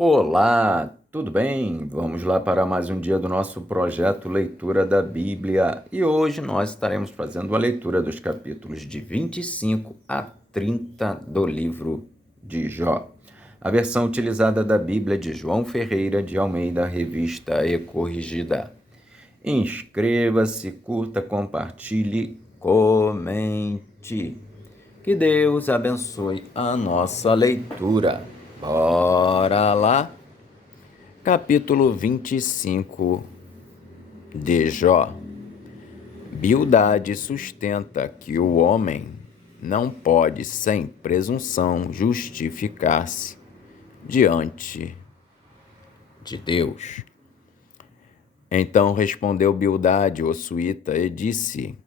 Olá, tudo bem? Vamos lá para mais um dia do nosso projeto Leitura da Bíblia e hoje nós estaremos fazendo a leitura dos capítulos de 25 a 30 do livro de Jó. A versão utilizada da Bíblia de João Ferreira de Almeida, revista e corrigida. Inscreva-se, curta, compartilhe, comente. Que Deus abençoe a nossa leitura. Bora lá! Capítulo 25 de Jó. Bildade sustenta que o homem não pode, sem presunção, justificar-se diante de Deus. Então respondeu Bildade, o suíta, e disse: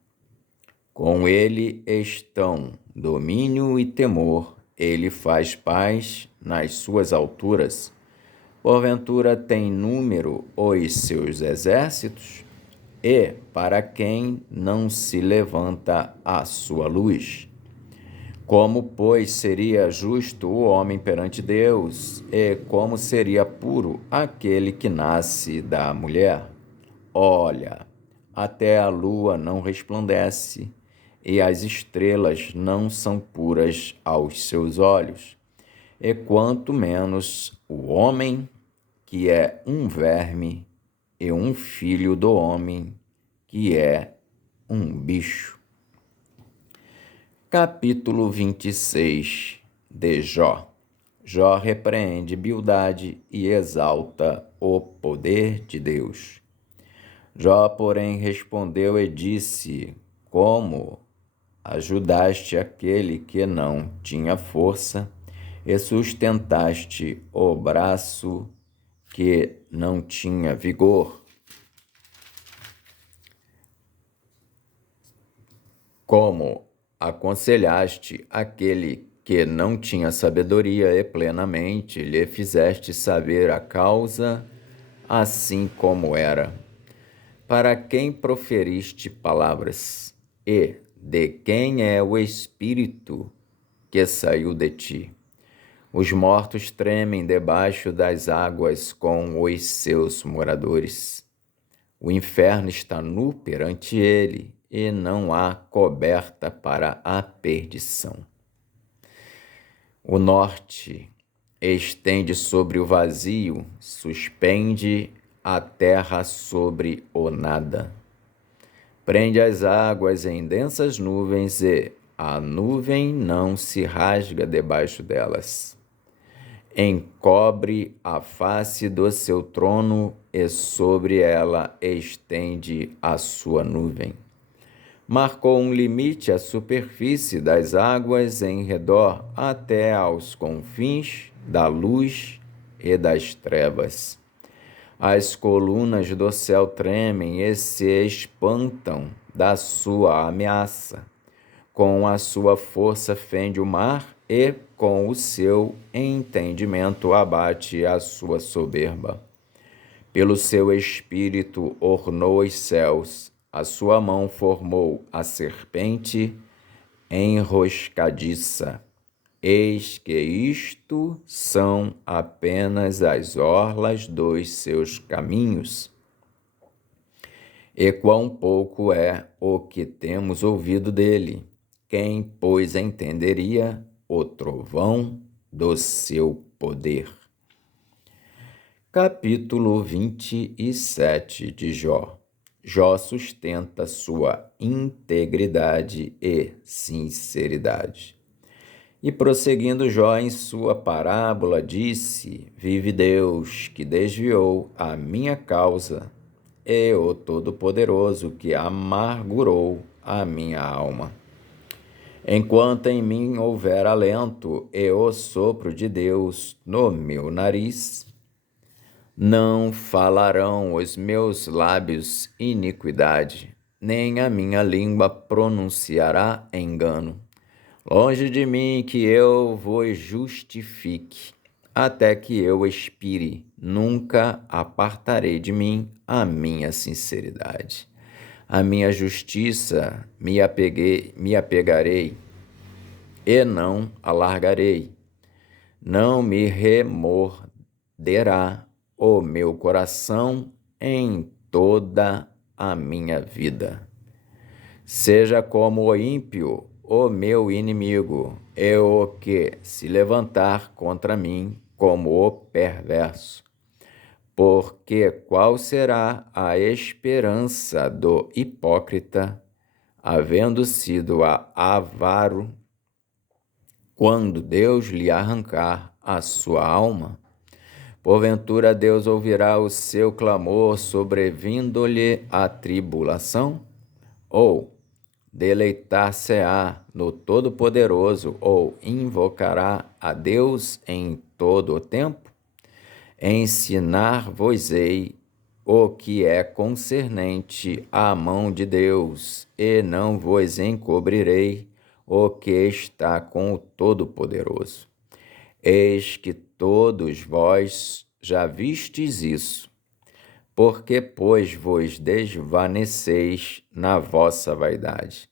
com ele estão domínio e temor, ele faz paz nas suas alturas. Porventura tem número os seus exércitos? E para quem não se levanta a sua luz? Como, pois, seria justo o homem perante Deus? E como seria puro aquele que nasce da mulher? Olha, até a lua não resplandece, e as estrelas não são puras aos seus olhos. E quanto menos o homem, que é um verme, e um filho do homem, que é um bicho. Capítulo 26 de Jó. Jó repreende Bildade e exalta o poder de Deus. Jó, porém, respondeu e disse: como ajudaste aquele que não tinha força, e sustentaste o braço que não tinha vigor? Como aconselhaste aquele que não tinha sabedoria e plenamente lhe fizeste saber a causa, assim como era? Para quem proferiste palavras? E de quem é o espírito que saiu de ti? Os mortos tremem debaixo das águas com os seus moradores. O inferno está nu perante ele, e não há coberta para a perdição. O norte estende sobre o vazio, suspende a terra sobre o nada. Prende as águas em densas nuvens, e a nuvem não se rasga debaixo delas. Encobre a face do seu trono, e sobre ela estende a sua nuvem. Marcou um limite à superfície das águas em redor, até aos confins da luz e das trevas. As colunas do céu tremem e se espantam da sua ameaça. Com a sua força fende o mar, e com o seu entendimento abate a sua soberba. Pelo seu espírito ornou os céus, a sua mão formou a serpente enroscadiça. Eis que isto são apenas as orlas dos seus caminhos. E quão pouco é o que temos ouvido dele. Quem, pois, entenderia o trovão do seu poder? Capítulo 27 de Jó. Jó sustenta sua integridade e sinceridade. E prosseguindo Jó em sua parábola, disse: vive Deus, que desviou a minha causa, e o Todo-Poderoso, que amargurou a minha alma. Enquanto em mim houver alento e o sopro de Deus no meu nariz, não falarão os meus lábios iniquidade, nem a minha língua pronunciará engano. Longe de mim que eu vos justifique, até que eu expire, nunca apartarei de mim a minha sinceridade. A minha justiça me apegarei, e não alargarei. Não me arderá o meu coração em toda a minha vida. Seja como o ímpio, o meu inimigo, e o que se levantar contra mim como o perverso. Porque qual será a esperança do hipócrita, havendo sido avaro, quando Deus lhe arrancar a sua alma? Porventura Deus ouvirá o seu clamor sobrevindo-lhe a tribulação? Ou deleitar-se-á no Todo-Poderoso, ou invocará a Deus em todo o tempo? Ensinar-vos-ei o que é concernente à mão de Deus, e não vos encobrirei o que está com o Todo-Poderoso. Eis que todos vós já vistes isso. Porque, pois, vos desvaneceis na vossa vaidade?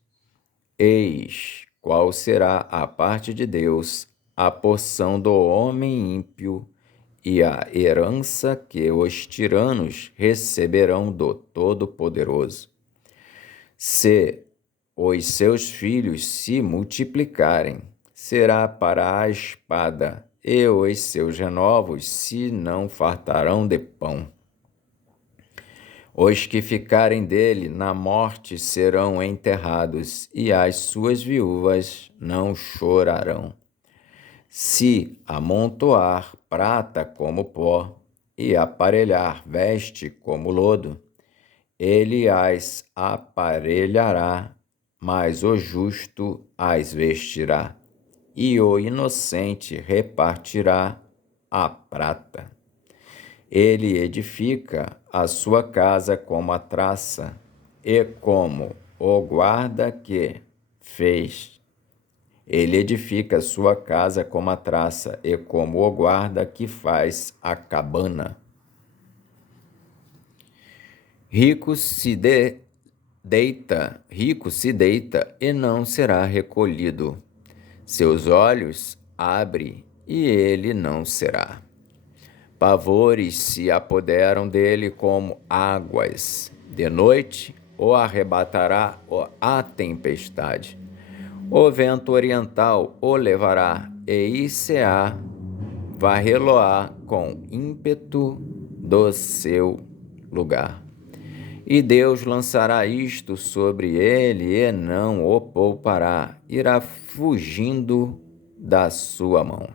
Eis qual será a parte de Deus, a porção do homem ímpio e a herança que os tiranos receberão do Todo-Poderoso. Se os seus filhos se multiplicarem, será para a espada, e os seus renovos se não fartarão de pão. Os que ficarem dele na morte serão enterrados, e as suas viúvas não chorarão. Se amontoar prata como pó, e aparelhar veste como lodo, ele as aparelhará, mas o justo as vestirá, e o inocente repartirá a prata. Ele edifica a sua casa como a traça, e como o guarda que fez. Ele edifica a sua casa como a traça, e como o guarda que faz a cabana. Rico se deita e não será recolhido. Seus olhos abre e ele não será. Pavores se apoderam dele como águas. De noite o arrebatará a tempestade. O vento oriental o levará, e Iseá varrê-lo-á com ímpeto do seu lugar. E Deus lançará isto sobre ele, e não o poupará, irá fugindo da sua mão.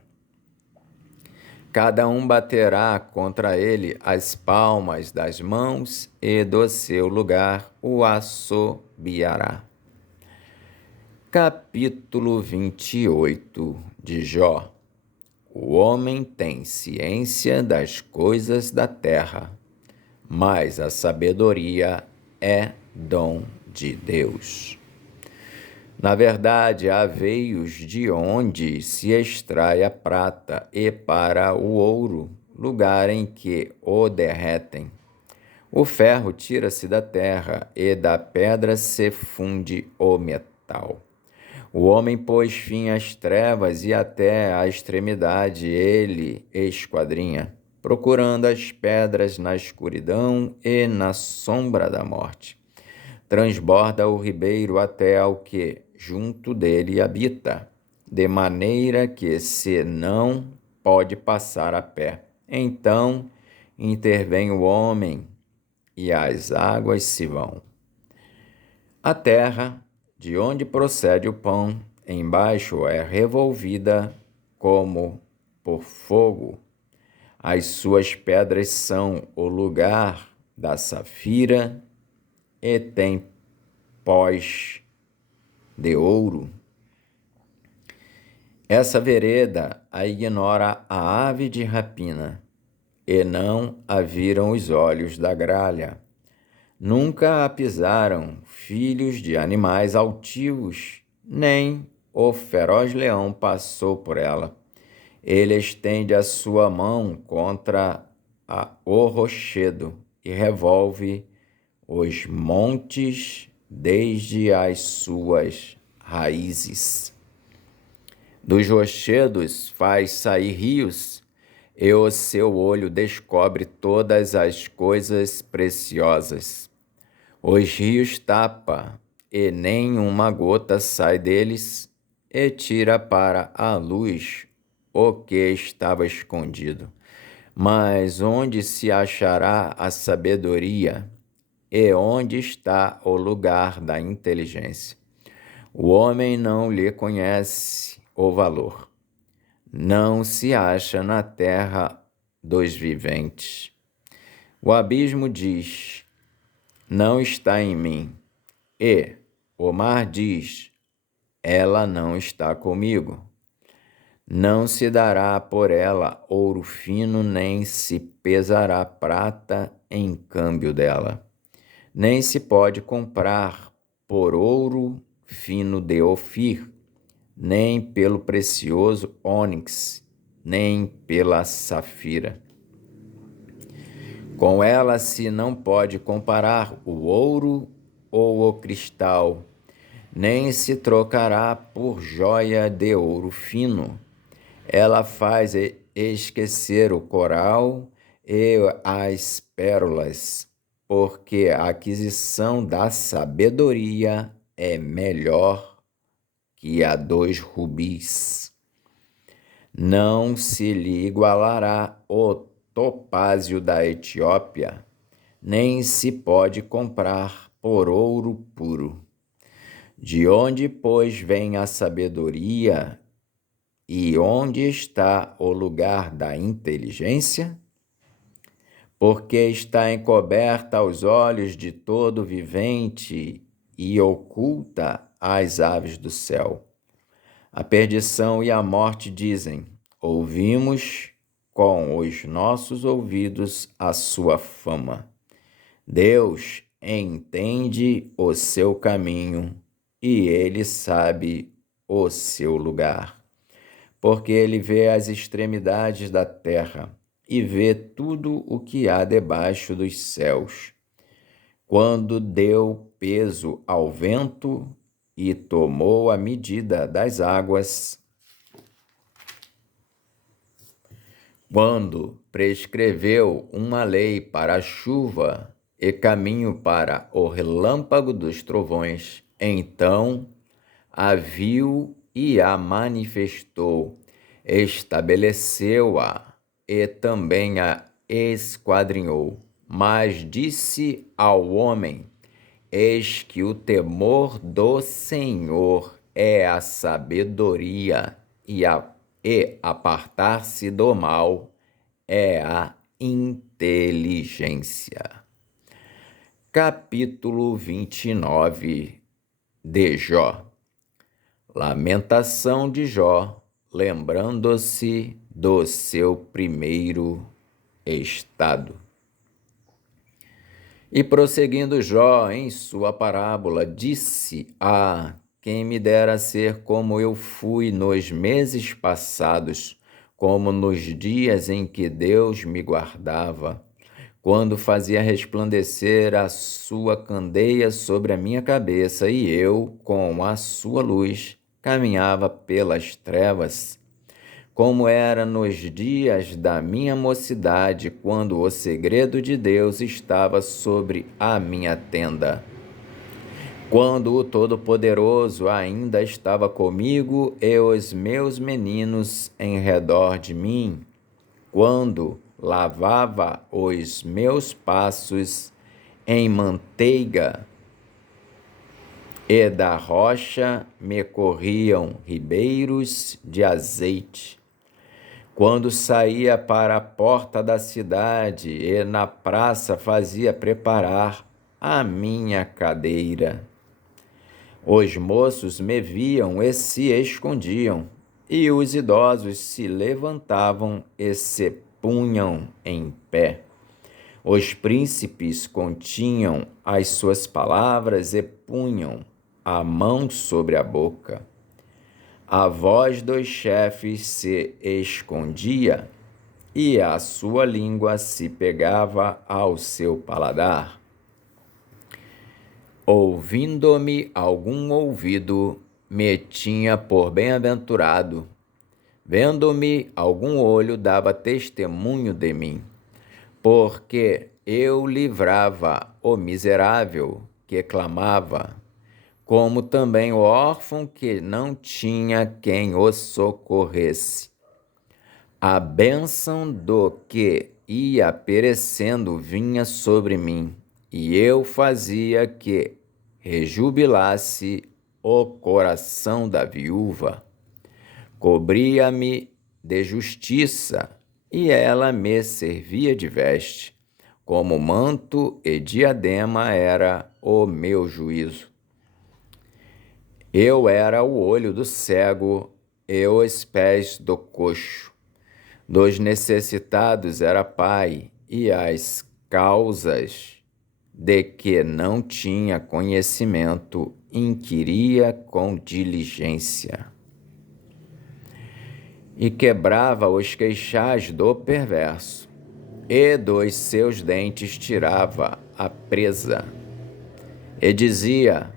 Cada um baterá contra ele as palmas das mãos, e do seu lugar o assobiará. Capítulo 28 de Jó. O homem tem ciência das coisas da terra, mas a sabedoria é dom de Deus. Na verdade, há veios de onde se extrai a prata, e para o ouro, lugar em que o derretem. O ferro tira-se da terra, e da pedra se funde o metal. O homem pôs fim às trevas, e até à extremidade ele esquadrinha, procurando as pedras na escuridão e na sombra da morte. Transborda o ribeiro até ao que junto dele habita, de maneira que se não pode passar a pé. Então intervém o homem, e as águas se vão. A terra, de onde procede o pão, embaixo é revolvida como por fogo. As suas pedras são o lugar da safira, e tem pós de ouro. Essa vereda a ignora a ave de rapina, e não a viram os olhos da gralha. Nunca a pisaram filhos de animais altivos, nem o feroz leão passou por ela. Ele estende a sua mão contra o rochedo e revolve os montes desde as suas raízes. Dos rochedos faz sair rios, e o seu olho descobre todas as coisas preciosas. Os rios tapa, e nem uma gota sai deles, e tira para a luz o que estava escondido. Mas onde se achará a sabedoria? E onde está o lugar da inteligência? O homem não lhe conhece o valor. Não se acha na terra dos viventes. O abismo diz: não está em mim. E o mar diz: ela não está comigo. Não se dará por ela ouro fino, nem se pesará prata em câmbio dela. Nem se pode comprar por ouro fino de Ofir, nem pelo precioso ônix, nem pela safira. Com ela se não pode comparar o ouro ou o cristal, nem se trocará por joia de ouro fino. Ela faz esquecer o coral e as pérolas, porque a aquisição da sabedoria é melhor que a dos rubis. Não se lhe igualará o topázio da Etiópia, nem se pode comprar por ouro puro. De onde, pois, vem a sabedoria e onde está o lugar da inteligência? Porque está encoberta aos olhos de todo vivente e oculta às aves do céu. A perdição e a morte dizem: ouvimos com os nossos ouvidos a sua fama. Deus entende o seu caminho e ele sabe o seu lugar. Porque ele vê as extremidades da terra e vê tudo o que há debaixo dos céus. Quando deu peso ao vento e tomou a medida das águas, quando prescreveu uma lei para a chuva e caminho para o relâmpago dos trovões, então a viu e a manifestou, estabeleceu-a e também a esquadrinhou. Mas disse ao homem: eis que o temor do Senhor é a sabedoria, e apartar-se do mal é a inteligência. Capítulo 29 de Jó. Lamentação de Jó, lembrando-se do seu primeiro estado. E prosseguindo Jó em sua parábola, disse: quem me dera ser como eu fui nos meses passados, como nos dias em que Deus me guardava, quando fazia resplandecer a sua candeia sobre a minha cabeça e eu, com a sua luz, caminhava pelas trevas, como era nos dias da minha mocidade, quando o segredo de Deus estava sobre a minha tenda. Quando o Todo-Poderoso ainda estava comigo e os meus meninos em redor de mim, quando lavava os meus passos em manteiga, e da rocha me corriam ribeiros de azeite. Quando saía para a porta da cidade e na praça fazia preparar a minha cadeira. Os moços me viam e se escondiam, e os idosos se levantavam e se punham em pé. Os príncipes continham as suas palavras e punham a mão sobre a boca. A voz dos chefes se escondia e a sua língua se pegava ao seu paladar. Ouvindo-me algum ouvido, me tinha por bem-aventurado. Vendo-me, algum olho dava testemunho de mim, porque eu livrava o miserável que clamava, como também o órfão que não tinha quem o socorresse. A bênção do que ia perecendo vinha sobre mim, e eu fazia que rejubilasse o coração da viúva. Cobria-me de justiça, e ela me servia de veste. Como manto e diadema era o meu juízo. Eu era o olho do cego e os pés do coxo. Dos necessitados era pai, e as causas de que não tinha conhecimento inquiria com diligência. E quebrava os queixais do perverso, e dos seus dentes tirava a presa. E dizia: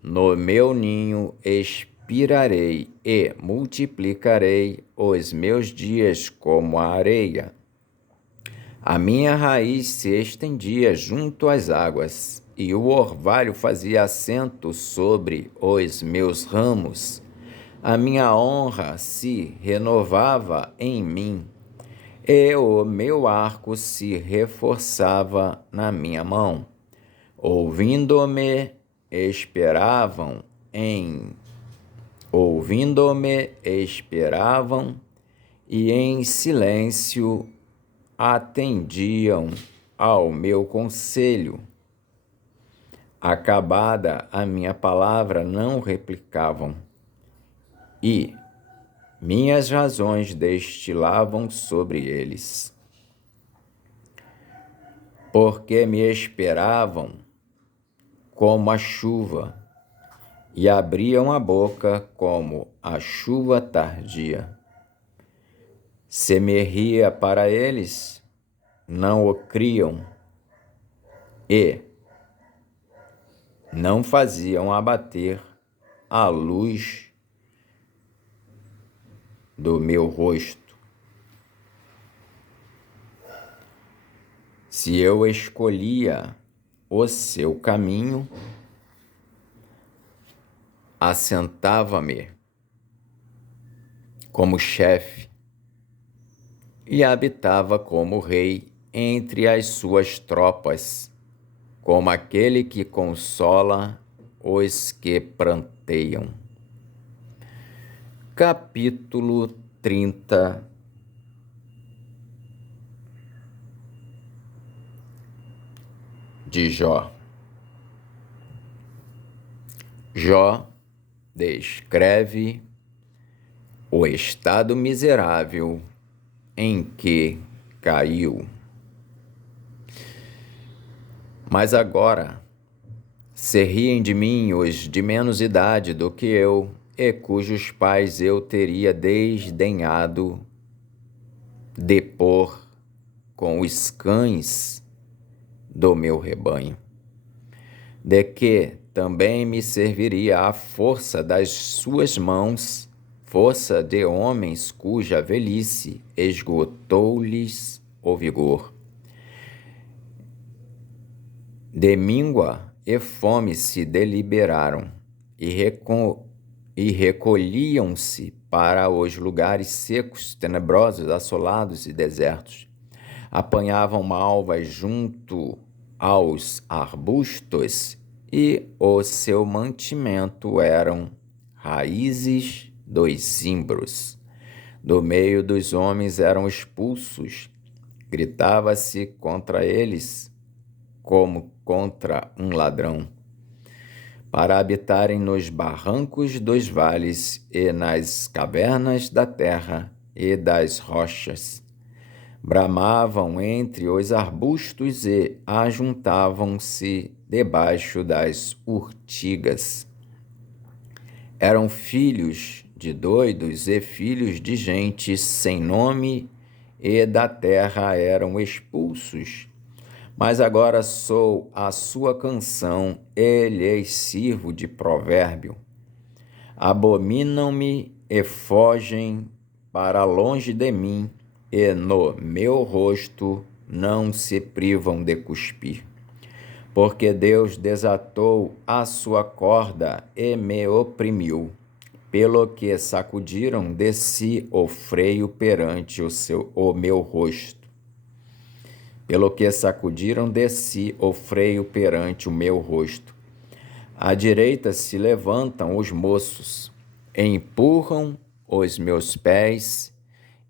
no meu ninho expirarei e multiplicarei os meus dias como a areia. A minha raiz se estendia junto às águas, e o orvalho fazia assento sobre os meus ramos. A minha honra se renovava em mim, e o meu arco se reforçava na minha mão. Ouvindo-me, esperavam e em silêncio atendiam ao meu conselho. Acabada a minha palavra, não replicavam, e minhas razões destilavam sobre eles. Porque me esperavam como a chuva, e abriam a boca como a chuva tardia. Se me ria para eles, não o criam, e não faziam abater a luz do meu rosto. Se eu escolhia o seu caminho, assentava-me como chefe e habitava como rei entre as suas tropas, como aquele que consola os que pranteiam. Capítulo 30 de Jó. Jó descreve o estado miserável em que caiu. Mas agora se riem de mim os de menos idade do que eu, e cujos pais eu teria desdenhado de pôr com os cães do meu rebanho, de que também me serviria a força das suas mãos, força de homens cuja velhice esgotou-lhes o vigor. De míngua e fome se deliberaram, e recolhiam-se para os lugares secos, tenebrosos, assolados e desertos. Apanhavam malvas junto aos arbustos, e o seu mantimento eram raízes dos zimbros. Do meio dos homens eram expulsos, gritava-se contra eles como contra um ladrão, para habitarem nos barrancos dos vales e nas cavernas da terra e das rochas. Bramavam entre os arbustos e ajuntavam-se debaixo das urtigas. Eram filhos de doidos e filhos de gente sem nome, e da terra eram expulsos. Mas agora sou a sua canção e lhes sirvo de provérbio. Abominam-me e fogem para longe de mim, e no meu rosto não se privam de cuspir. Porque Deus desatou a sua corda e me oprimiu, pelo que sacudiram de si o freio perante o meu rosto. Pelo que sacudiram de si o freio perante o meu rosto. À direita se levantam os moços, empurram os meus pés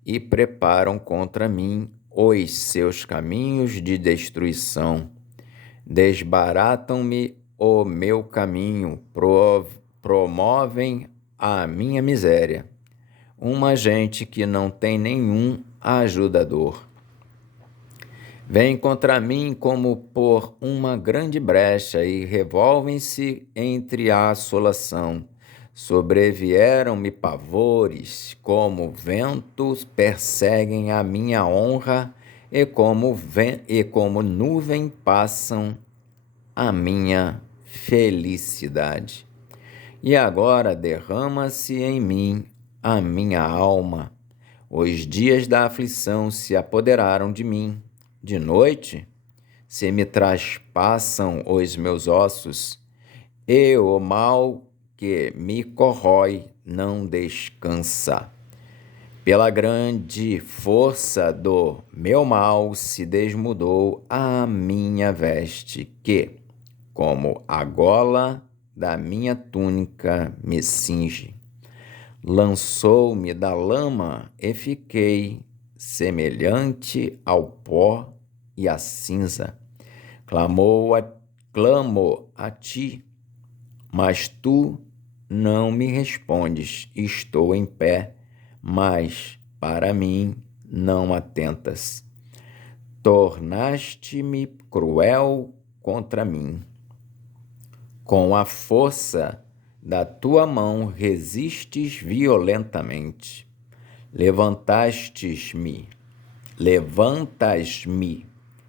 e preparam contra mim os seus caminhos de destruição. Desbaratam-me o meu caminho, promovem a minha miséria. Uma gente que não tem nenhum ajudador. Vêm contra mim como por uma grande brecha e revolvem-se entre a assolação. Sobrevieram-me pavores, como ventos perseguem a minha honra e como nuvem passam a minha felicidade. E agora derrama-se em mim a minha alma. Os dias da aflição se apoderaram de mim. De noite se me traspassam os meus ossos, e o mal que me corrói não descansa. Pela grande força do meu mal se desnudou a minha veste, que, como a gola da minha túnica, me cinge. Lançou-me da lama e fiquei semelhante ao pó e à cinza. Clamo a ti, mas tu não me respondes. Estou em pé, mas para mim não atentas. Tornaste-me cruel contra mim. Com a força da tua mão resistes violentamente. Levantas-me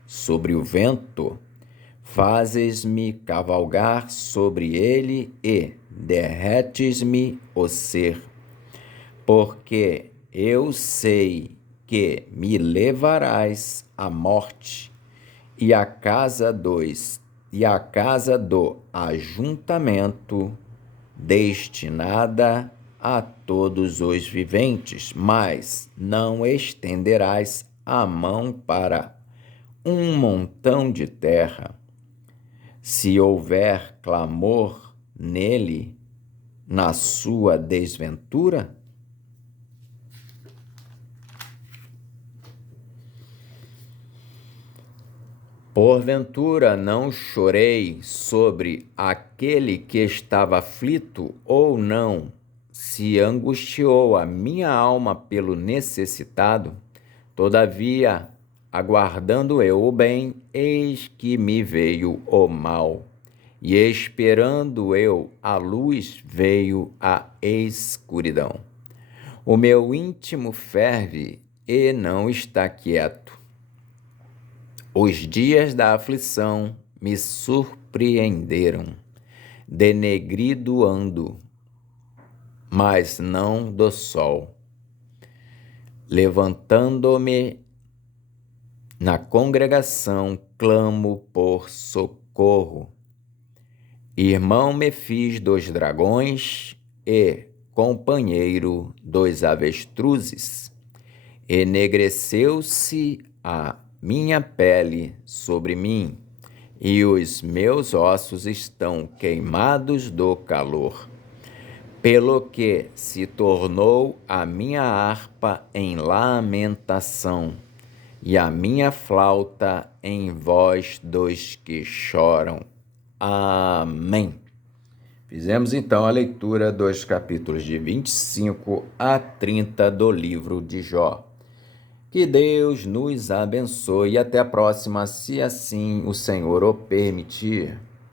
sobre o vento, fazes-me cavalgar sobre ele e derretes-me o ser. Porque eu sei que me levarás à morte e à casa do ajuntamento destinada a todos os viventes, mas não estenderás a mão para um montão de terra. Se houver clamor nele, na sua desventura, porventura não chorei sobre aquele que estava aflito, ou não se angustiou a minha alma pelo necessitado? Todavia, aguardando eu o bem, eis que me veio o mal, e esperando eu a luz, veio a escuridão. O meu íntimo ferve e não está quieto. Os dias da aflição me surpreenderam. Denegrido ando, mas não do sol. Levantando-me na congregação, clamo por socorro. Irmão me fiz dos dragões e companheiro dos avestruzes. Enegreceu-se a minha pele sobre mim, e os meus ossos estão queimados do calor. Pelo que se tornou a minha harpa em lamentação, e a minha flauta em voz dos que choram. Amém. Fizemos então a leitura dos capítulos de 25 a 30 do livro de Jó. Que Deus nos abençoe e até a próxima, se assim o Senhor o permitir.